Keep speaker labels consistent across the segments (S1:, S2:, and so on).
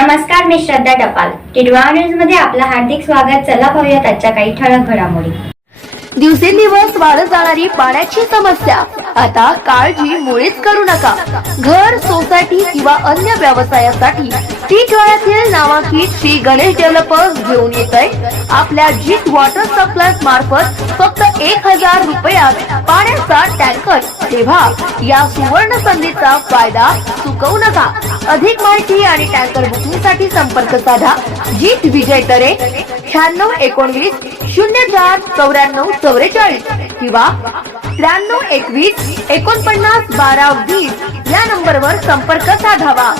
S1: नमस्कार मी श्रद्धा टपाल. टिडवा न्यूजमध्ये आपलं हार्दिक स्वागत. चला पाहूयात आजच्या काही ठळक घडामोडी.
S2: दिवसेंदिवस वाढत जाणारी पाण्याची समस्या. आता काळजी मुळीच करू नका. घर सोसायटी किंवा अन्य व्यवसायासाठी टिटवाळ्यातील नामांकित श्री गणेश डेव्हलपर्स घेऊन येत आहे आपल्या जीत वॉटर सप्लाय मार्फत फक्त एक हजार रुपयात पाण्याचा टँकर. तेव्हा या सुवर्ण संधीचा फायदा चुकवू नका. अधिक माहिती आणि टँकर बुकिंगसाठी संपर्क साधा. जीत विजय तरे शहाण्णव एकोणवीस शून्य चार चौऱ्याण्णव चौवेचाळीस किंवा त्र्याण्णव एकवीस एकोणपन्नास बारा वीस या नंबरवर संपर्क साधावा.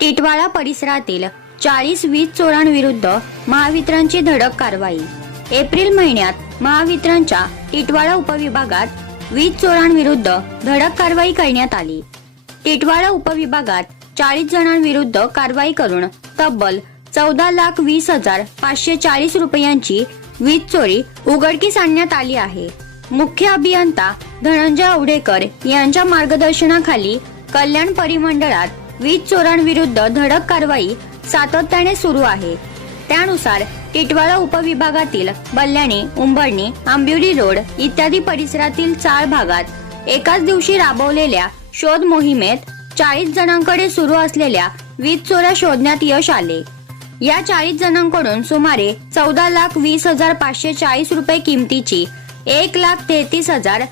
S3: टिटवाळा परिसरातील चाळीस वीज चोरांविरुद्ध महावितरणची धडक कारवाई. एप्रिल महिन्यात महावितरणच्या टिटवाळा उपविभागात वीज चोरांविरुद्ध धडक कारवाई करण्यात आली. टिटवाळा उपविभागात चाळीस जणांविरुद्ध कारवाई करून तब्बल चौदा लाख वीस हजार पाचशे चाळीस रुपयांची वीज चोरी उघडकीस आणण्यात आली आहे. मुख्य अभियंता धनंजय आवडेकर यांच्या मार्गदर्शनाखाली कल्याण परिमंडळात वीज चोरांविरुद्ध धडक कारवाई सातत्याने सुरू आहे. त्यानुसार टिटवाळा उपविभागातील बल्ल्याणी उंबरणी आंबिवली रोड इत्यादी परिसरातील चार भागात एकाच दिवशी राबवलेल्या शोध मोहिमेत चाळीस जणांकडे सुरू असलेल्या वीज चोऱ्या शोधण्यात यश आले. या चाळीस जणांकडून सुमारे चौदा लाख वीस हजार पाचशे चाळीस रुपये किमतीची एक लाख तेहतीस हजार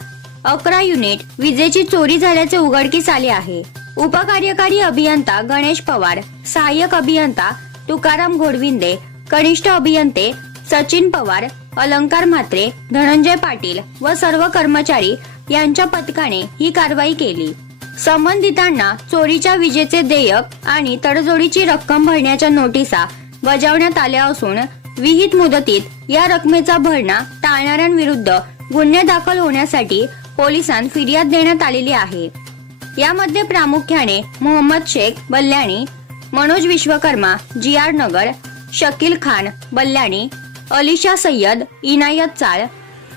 S3: अकरा युनिट विजेची चोरी झाल्याचे उघडकीस आले आहे. उपकार्यकारी अभियंता गणेश पवार सहाय्यक अभियंता तुकाराम घोडविंदे कनिष्ठ अभियंते सचिन पवार अलंकार म्हात्रे धनंजय पाटील व सर्व कर्मचारी यांच्या पथकाने ही कारवाई केली. संबंधितांना चोरीच्या विजेचे देयक आणि तडजोडीची रक्कम भरण्याच्या नोटिसा बजावण्यात आल्या असून विहित मुदतीत या रकमेचा भरणा टाळणाऱ्यांविरुद्ध गुन्हे दाखल होण्यासाठी पोलिसांत फिर्याद देण्यात आलेली आहे. यामध्ये प्रामुख्याने मोहम्मद शेख बल्याणी मनोज विश्वकर्मा जी आर नगर शकील खान बल्याणी अलिशा सय्यद इनायत चाळ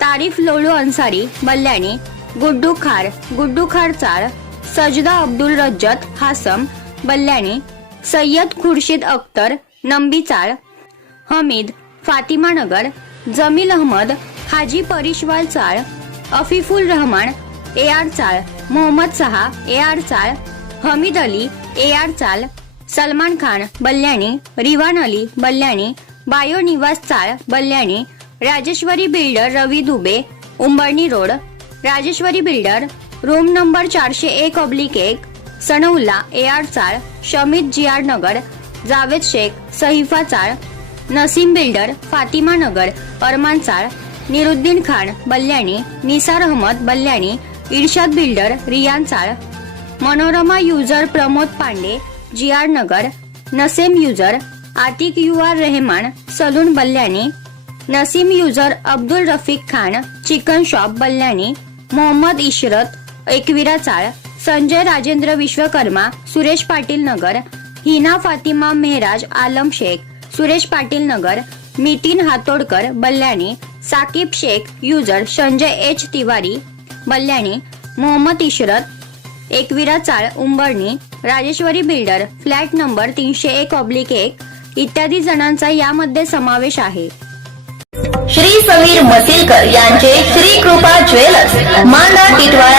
S3: तारीफ लोलू अन्सारी बल्याणी गुड्डू खार गुड्डू खार चाळ सजदा अब्दुल रज्जत हासम बल्याणी सय्यद खुर्शीद अख्तर नंबी चाळ हमीद फातिमा नगर जमील अहमद हाजी परिशवाल चाळ अफिफुल रहमान ए आर चाळ मोहम्मद सहा ए आर चाळ Hamid Ali A R chawl Salman Khan Balyani Rivan Ali Balyani Bayo Niwas chawl Balyani Rajeshwari builder Ravi Dubey Umbarni road Rajeshwari builder room number चारशे एक ऑब्लिक एक Sanaula A R chawl Shamit G R Nagar Javed Shaikh Sahifa chawl Naseem builder Fatima Nagar Arman chawl Niruddin Khan Balyani Nisar Ahmed Balyani Irshad builder Riyan chawl Manorama user Pramod Pandey G R Nagar Naseem user Atiq U R Rehman salon Balyani Naseem user Abdul Rafiq Khan chicken shop बल्ल्याणी Mohammed Ishrat Ekvira chawl Sanjay Rajendra Vishwakarma Suresh Patil Nagar Heena Fatima Mehraj Alam Shaikh Suresh Patil Nagar Mitin Hatodkar Balyani Saqib Shaikh user Sanjay H Tiwari Balyani Mohammed Ishrat Ekvira chawl Umbarni Rajeshwari builder flat number तीनशे एक oblique एक इत्यादी जणांचा यामध्ये समावेश आहे.
S4: श्री समीर मसिलकर यांचे श्री कृपा ज्वेलर्स मांडा टिटवाळा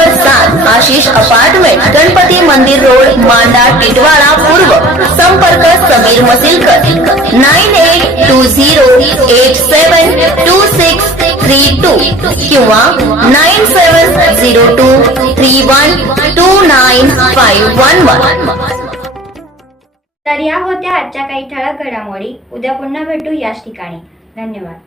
S4: नंबर सात आशिष अपार्टमेंट गणपती मंदिर रोड मांडा टिटवाळा पूर्व. संपर्क Sameer Masilkar. Nine eight two zero eight seven two six three two किंवा nine seven zero two three one two nine five one one.
S1: तर या होत्या आजच्या काही ठळक घडामोडी. उद्या पुन्हा भेटू याच ठिकाणी. धन्यवाद.